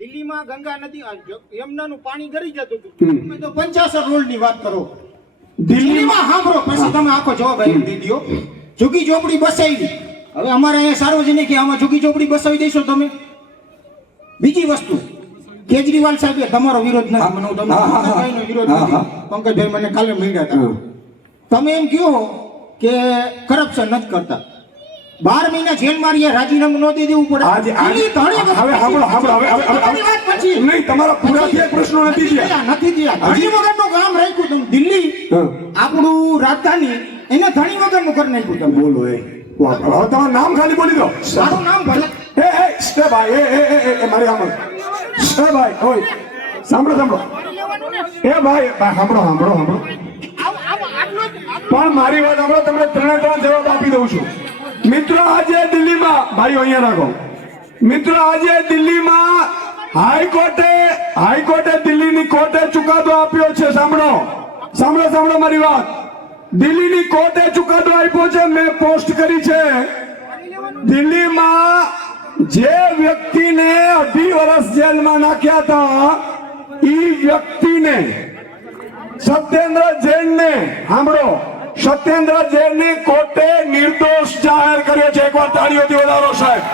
દિલ્હીમાં ગંગા નદી યમુનાનું પાણી ગરી જતું હતું. તમે તો 50 રોલની વાત કરો. દિલ્હીમાં સાંભળો પછી તમે આખો જવાબ આપી દીધો. ઝુકી ઝોપડી બસાવી. હવે અમારે અહીંયા સાર્વજનિક આમાં ઝુકી ઝોપડી બસાવી દેશો તમે? બીજી વસ્તુ, કેજરીવાલ સાહેબે તમારો વિરોધ નથી મનાવ, તમે પંકજભાઈનો વિરોધ નથી. પંકજભાઈ મને કાલે મળ્યા હતા. તમે એમ કહો કે કરપ્શન નથી કરતા. 12 મહિના જેલ મારીએ રાજીનામું ન દઈ દેવું પડે. નહીં, તમારા પૂરા પ્રશ્નો નથી ધણી વગરનું કામ રાખ્યું તમે. દિલ્હી આપણું રાજધાની એને ધણી વગરનું કરી નાખ્યું તમે. બોલો એ તમારું નામ ખાલી બોલી દો. મારું નામ ભલે ભાઈ મારી આમ ભાઈ ઓય સાંભળો એ ભાઈ સાંભળો પણ મારી વાત સાંભળો. તમને 3 જવાબ આપી દઉં છું. મિત્રો આજે દિલ્હીમાં ભાઈઓ અહીંયા રાખો. મિત્રો આજે દિલ્હીમાં હાઈકોર્ટે દિલ્હીની કોર્ટે ચુકાદો આપ્યો છે. સાંભળો મારી વાત. દિલ્હીની કોર્ટે ચુકાદો આપ્યો છે, મેં પોસ્ટ કરી છે. દિલ્હીમાં જે વ્યક્તિને 2.5 વર્ષ જેલમાં નાખ્યા હતા એ વ્યક્તિને સત્યેન્દ્ર જૈનને સાંભળો, સત્યેન્દ્ર જૈનની કોર્ટે નિર્દોષ જાહેર કર્યો છે. એકવાર તાળીઓથી વધારો સાહેબ.